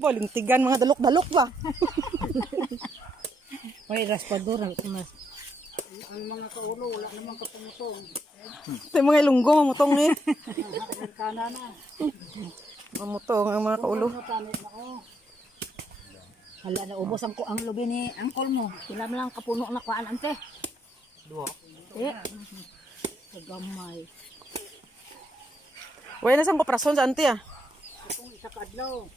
Bolintigan mga dalok-dalok ba? May raspadura. Ang mga kaulo, wala namang kapumutong. Ito yung mga ilunggo, mamutong eh. Kana na. Mamutong ang mga kaulo. Tanit na ko. Hala na ubos ang lubi ni angkol mo. Sila lang kapuno na kuan ante. Duwa. Eh. Kagamay. Wala na siyang paprason sa auntie ah. Itong isa kadlaw.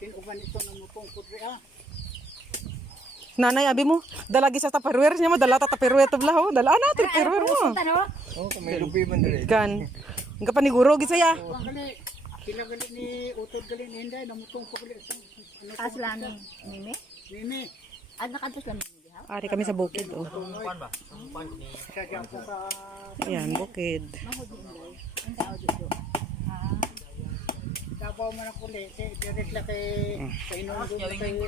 Tinuban ito ng mutong kudri ah. Nanay, abi mo, dalagi sa tupperware niya mo, dala ta tupperware to blah, oh. Dala na tupperware mo. Oh, may lubi man dire. Gan. Ang kapaniguro gid saya. Ang gali. Sila gali ni utod gali ni Inday na mutong kudri sa ano Aslan Mimi. Mimi. Ad nakadto sa Mimi diha. Ari kami sa bukid oh. Pan ba? Pan ni sa ko sa Ayan, bukid. Mahod ni Inday. Ang tao dito. Davao man ako le. Direct la kay sa Inondo kay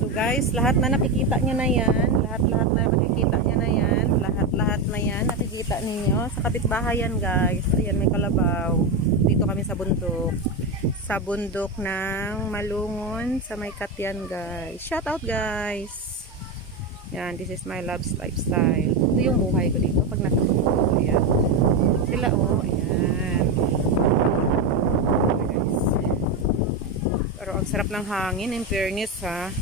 So guys, lahat na nakikita nyo na yan, lahat-lahat na nakikita nyo na yan, lahat-lahat na yan, nakikita ninyo. Sa kapitbahay yan guys, ayan may kalabaw. Dito kami sa bundok ng Malungon, sa may Katyan guys. Shout out guys! Yan, this is my love's lifestyle. Ito yung buhay ko dito pag nasa bundok. Ayan. Sila oh, ayan. Pero ang sarap ng hangin, in fairness ha.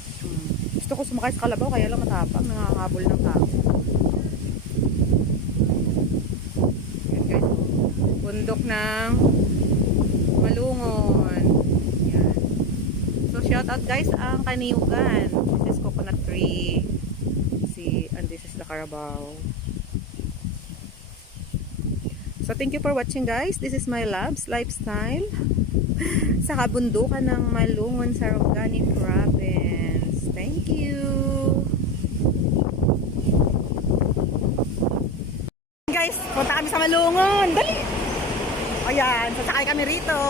Gusto ko sumakay sa kalabaw, kaya lang matapang, nangangahabol ng tao. Yan guys, bundok ng Malungon. Yan. So shout out guys ang Kaniyugan. This is coconut tree. See, and this is the Carabao. So thank you for watching guys. This is my love's lifestyle sa kabundukan ng Malungon sa Organic Province. Thank you. Guys, punta kami sa Malungon. Dali. Ayan, sasakay kami rito.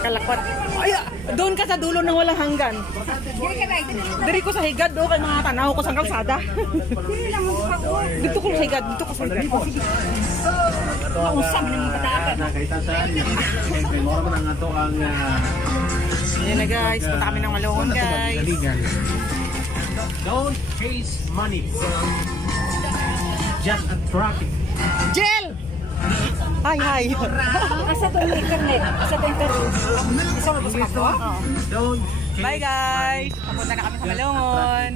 Kalakot. Ay, doon ka sa dulo ng walang hanggan. Diri ko sa higad do kay mga tanaw ko sa kalsada. Dito ko sa higad, dito ko sa higad. Usab nang pataakan. nakita sa siyempre mo man ang ato ang Yan na guys, punta kami ng Malungon guys. Don't chase money. Just attract it. Jel! Hi. Asa to ni internet? Asa to internet? Isa mo ba sa Don't Bye guys. Papunta na kami sa Malungon.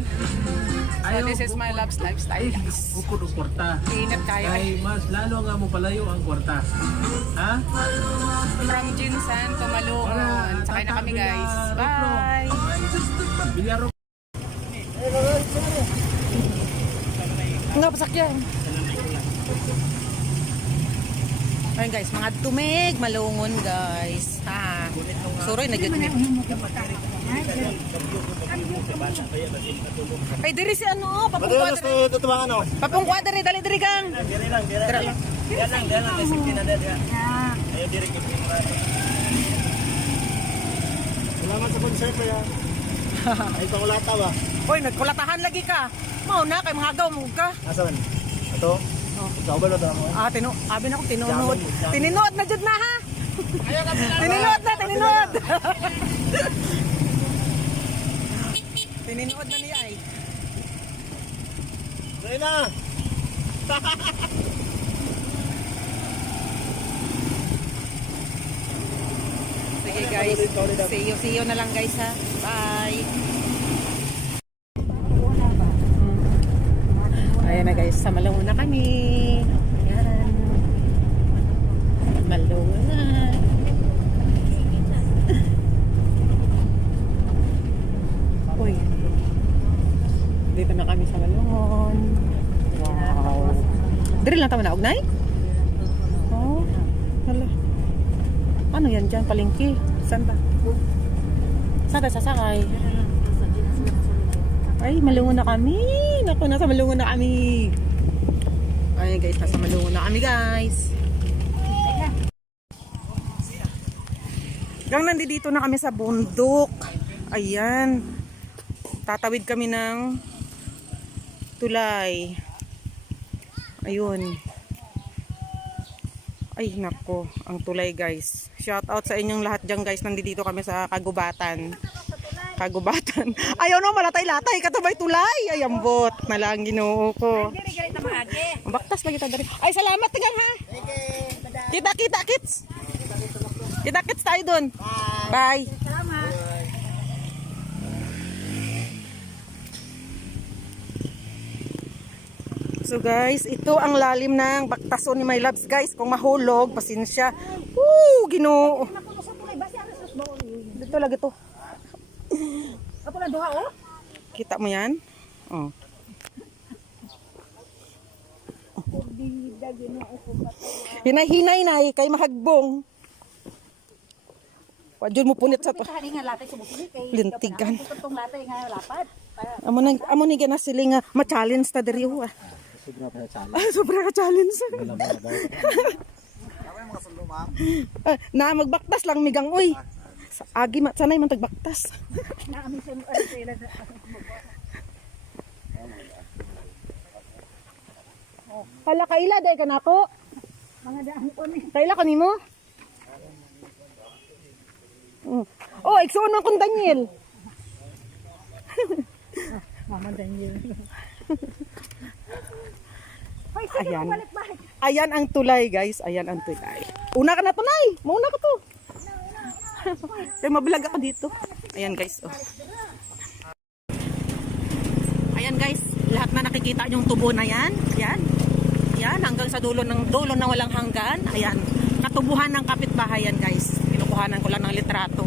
So this is my love's lifestyle guys. Bukod og kwarta. Ingat kayo. Ay mas lalo nga mo palayo ang kwarta. Ha? From Jinsan to Malungon. Sakay na kami guys. Bye! Bilyaro. Nga, pasakyan. Ayun guys, mga tumig, Malungon guys. Ha. Suroy na dyan. Ay, diri si ano, papungkwa diri. Papungkwa diri, dali diri kang. Diri lang. Diri lang, safety na diri. Ayo diri kay Salamat sa sponsor pa ya. Ay pangulata ba? Oy, nagkulatahan lagi ka. Mao na kay mahagaw mo ka. Asan? Ato? Oh. Ikaw ba na mo? Ah, abi na ko tinunood. Tininod na jud na ha. Tininod na. Tininod na niya ay. Dali na. Sige guys. See you na lang guys ha. Bye. Ayan na guys, sa Malungon na kami. Ayan. Malungon na. sa Malungon. Wow. Diri lang tama na, Ugnay? Oh, hala. Ano yan dyan, palengke? Saan ba? Saan tayo sasakay? Ay, Malungon na kami. Naku, nasa Malungon na kami. Ay guys, nasa Malungon na kami guys. Gang nandito na kami sa bundok. Ayan. Tatawid kami ng tulay. Ayun. Ay nako, ang tulay guys. Shout out sa inyong lahat dyan guys. Nandito kami sa Kagubatan. Kagubatan. Ayaw no, malatay-latay. Katabay tulay. Ay, ambot. Nalang ginoo ko. Baktas lagi ta dari. Ay, salamat tagan ha. Kita kits. Kita kits tayo dun. Bye. So guys, ito ang lalim ng baktason ni My Loves guys. Kung mahulog, pasensya. Woo, ginoo. Dito lagi to. Apo na duha oh. Kita mo yan? Oh. Hinay-hinay na kay mahagbong. Wadyon mo punit sa to. Kani nga latay sumusulit kay Lintigan. Tong latay nga lapad. Amo ni gana sila nga ma-challenge ta diri ho. Sobra ka challenge. Na magbaktas lang migang oy. Agi sanay man tagbaktas. Naami sa sila. Hala kaila day kanako. Mga daan ko ni. Kaila kanimo? Oh, igsuon man kun Daniel. Mama Daniel. Ayan. Ayan ang tulay, guys. Ayan ang tulay. Una ka na to, Nay. Mauna ka to. Kaya mablog ako dito. Ayan, guys. Oh. Ayan, guys. Lahat na nakikita yung tubo na yan. Ayan. Ayan. Hanggang sa dulo ng walang hanggan. Ayan. Katubuhan ng kapitbahay yan, guys. Kinukuhanan ko lang ng litrato.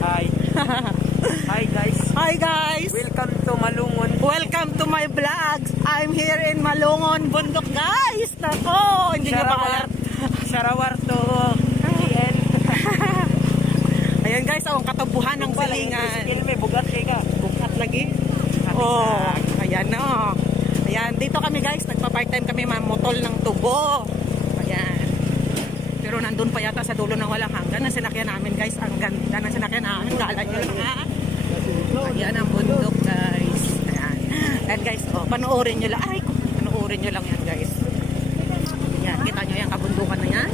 Hi. Hi guys. Hi, guys. Welcome to Malungon. Welcome to my vlogs. I'm here in Malungon, Bundok, guys. Nako, hindi nyo ba alam? Sarawar to PN. Ayan guys, ang katabuhan ng silingan. May bugat kay ka. Bukat lagi. Oh, ayan no. Ayan, dito kami guys, nagpa-part time kami mamutol ng tubo. Ayan. Pero nandun pa yata sa dulo ng walang hanggan ang sinakyan namin guys. Ang ganda ng sinakyan namin. Kala nyo lang ha. Ayan ang bundok guys. Ayan. Ayan guys, oh, panoorin nyo lang. Ay, panoorin nyo lang yan guys. Ayan, kita nyo yung kabundukan na yan.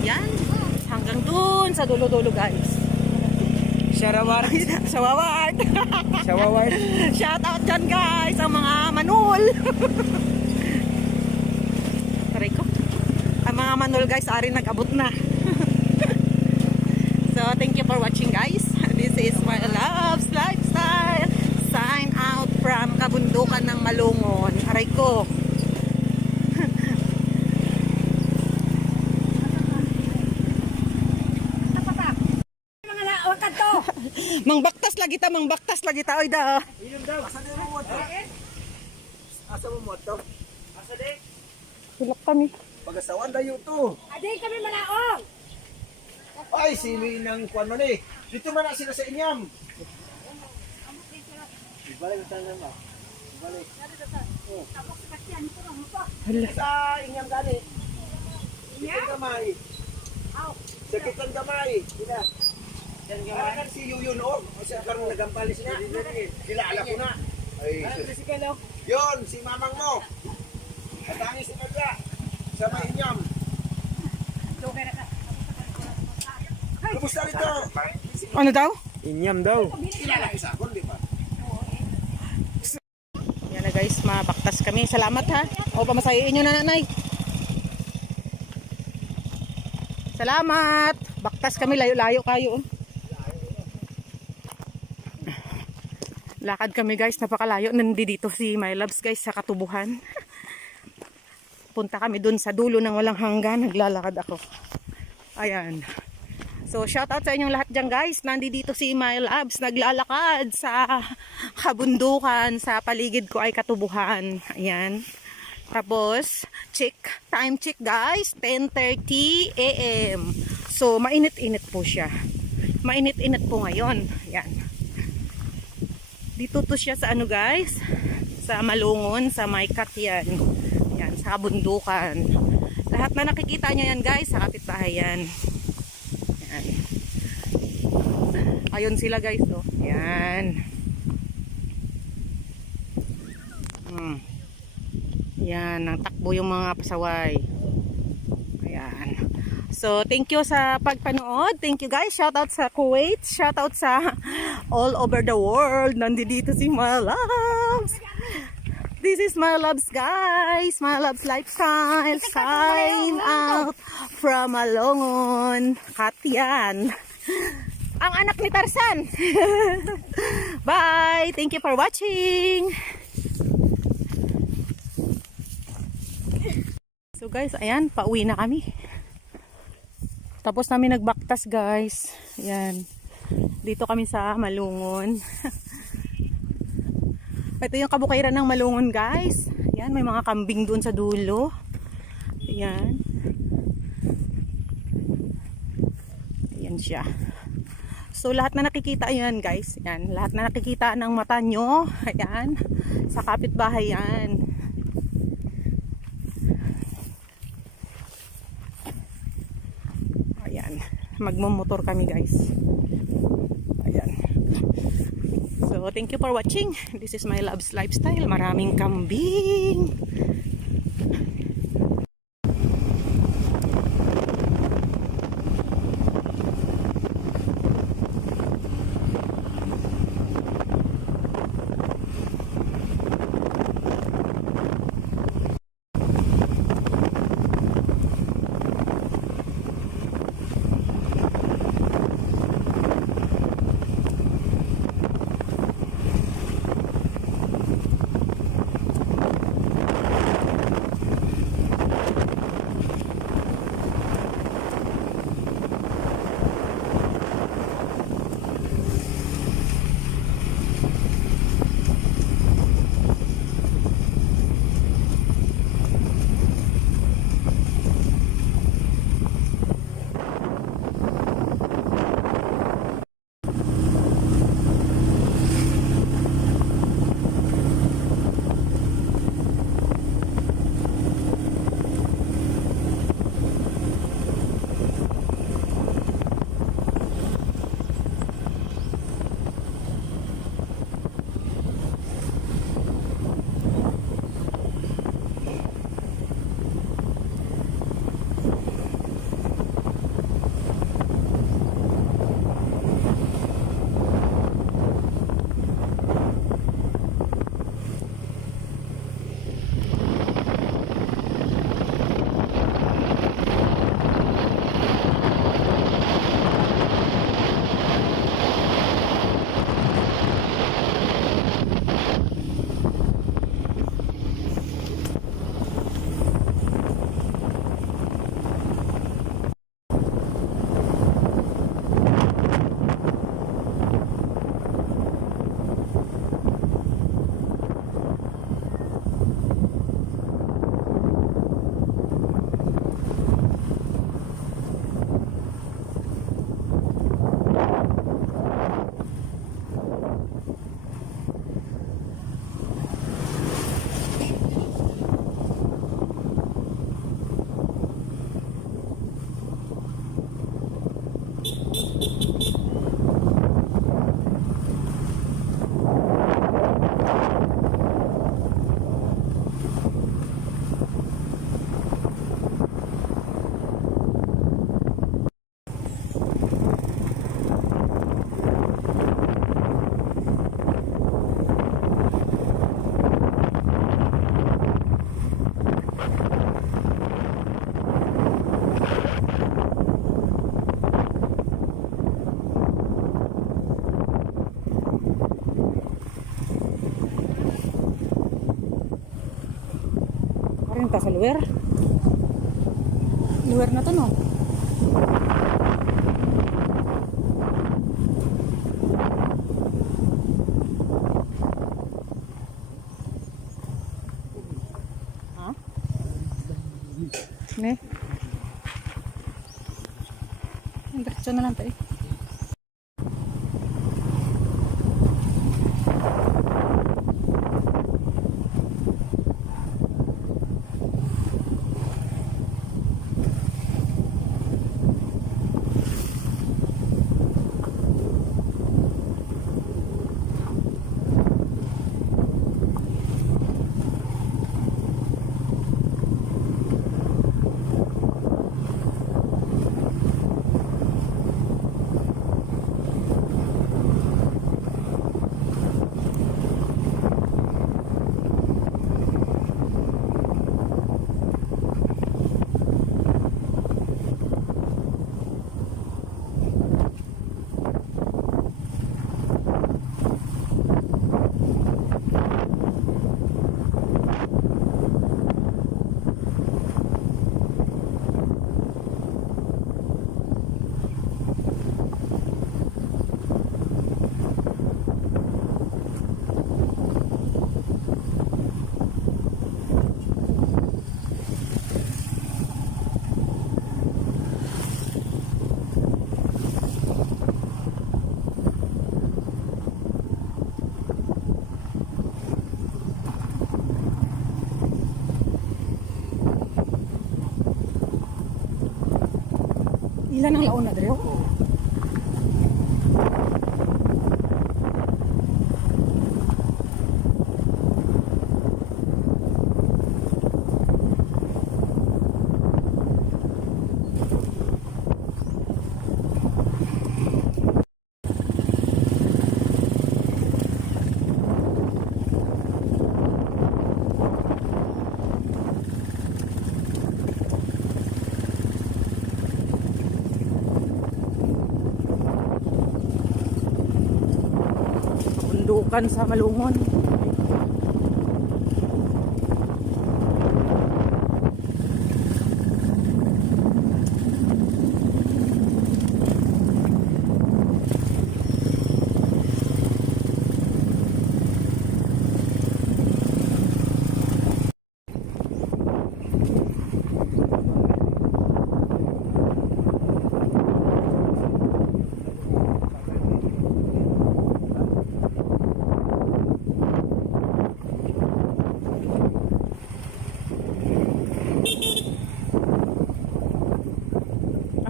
Ayan. Hanggang dun sa dulo-dulo guys. Sarawar. Sawaward. Sarawar. Shout out dyan guys, ang mga manul. Taray ko. Ang mga manul guys, ari nag-abot na. So, thank you for watching guys. This is My Loves Lifestyle. Sign out from kabundukan ng Malungon. Aray ko. Mga naawatan to. Mangbaktas lagi ta, oy da. Inom daw. Asa din mo to? Asa mo to? Asa din? Hilak kami. Pagasawan dayo to. Aday kami malaong. Ay, sino ng kuwan man eh. Dito man na sila sa inyam. Ibalik tanan mo. Ibalik. Sa inyam gani. Inyam gamay. Sakit ang gamay. Sila. Yan gamay. Kan si Yuyun o. Kasi karon nagampali sila. Kilala ko na. Ay, yun, si mamang mo. Katangi si Kadra. Sa may inyam. Kumusta rito? Ano daw? Inyam daw. Kilala ko sa akon, di ba? Yan na guys, mabaktas kami. Salamat ha. O, pamasahiin nyo na nanay. Salamat. Baktas kami, layo-layo kayo. Lakad kami guys, napakalayo. Nandito si My Loves guys sa katubuhan. Punta kami dun sa dulo ng walang hanggan. Naglalakad ako. Ayan. So, shout out sa inyong lahat dyan guys. Nandito si My Labs, naglalakad sa kabundukan. Sa paligid ko ay katubuhan. Ayan. Tapos, time check guys, 10:30 AM. So, mainit-init po siya. Mainit-init po ngayon. Ayan. Dito to siya sa ano guys, sa Malungon, sa Maykat yan. Ayan, sa kabundukan. Lahat na nakikita nyo yan guys, sa kapitbahay yan. Ayan. Ayun sila guys, oh. Ayan. Ayan, nagtakbo yung mga pasaway. Ayan. So, thank you sa pagpanood. Thank you guys. Shout out sa Kuwait. Shout out sa all over the world. Nandito si My Loves. This is My Loves guys. My Loves Lifestyle. Sign out from Malungon. Katian. Ang anak ni Tarzan. Bye. Thank you for watching. So guys, ayan, pauwi na kami. Tapos namin nagbaktas guys. Ayan. Dito kami sa Malungon. Ito yung kabukairan ng Malungon guys. Ayan, may mga kambing doon sa dulo. Ayan. Ayan siya. So lahat na nakikita yan guys. Ayan, lahat na nakikita ng mata nyo. Ayan. Sa kapitbahay yan. Magmumotor kami guys. Ayan. So thank you for watching. This is My Loves Lifestyle. Maraming kambing. Ta sa luwer. Luwer na to no. Diretso na lang tayo. Ilan ang laon na dre? Bundukan sa Malungon.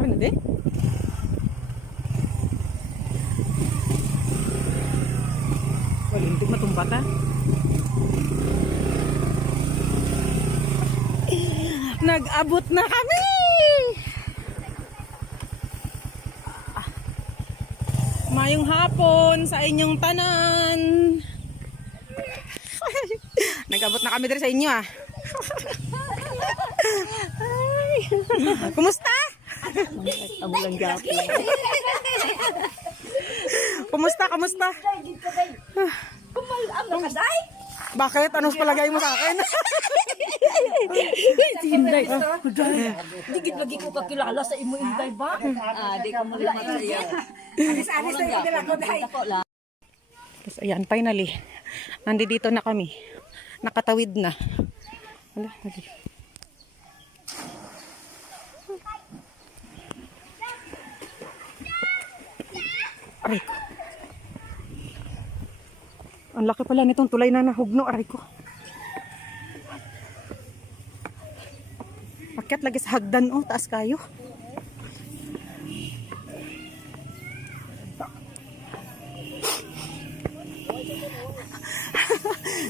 Ano din? Walintig matumbata. Nag-abot na kami! Mayong hapon sa inyong tanan. Nag-abot na kami dito sa inyo ah. Ay. Kumusta? Amulang gapi. Kumusta? Kumusta? Bakit? Anong palagay mo sa akin? Inday. Digit lagi ko kakilala sa imo Inday ba? Di ka mo lang iya. Anis-anis na yung nila ko dahil. Tapos ayan, finally. Nandito na kami. Nakatawid na. Wala, lagi. Aray ko. Ang laki pala nitong tulay na nahugno. Aray ko. Akyat lagi sa hagdan. Oh, taas kayo.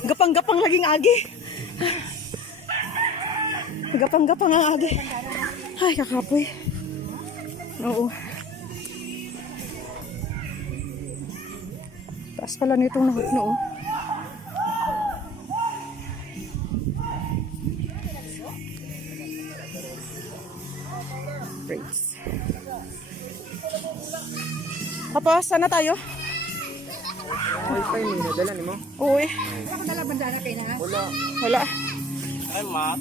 Gapang-gapang laging agi. Gapang-gapang ang agi. Ay, kakapoy. Oo. Taas pala nitong nahugno, oh. Braids. Tapos, sana tayo? Wi-Fi ni nadala ni mo. Uwi. Wala bandana kay na. Wala. Wala. Ay, ma.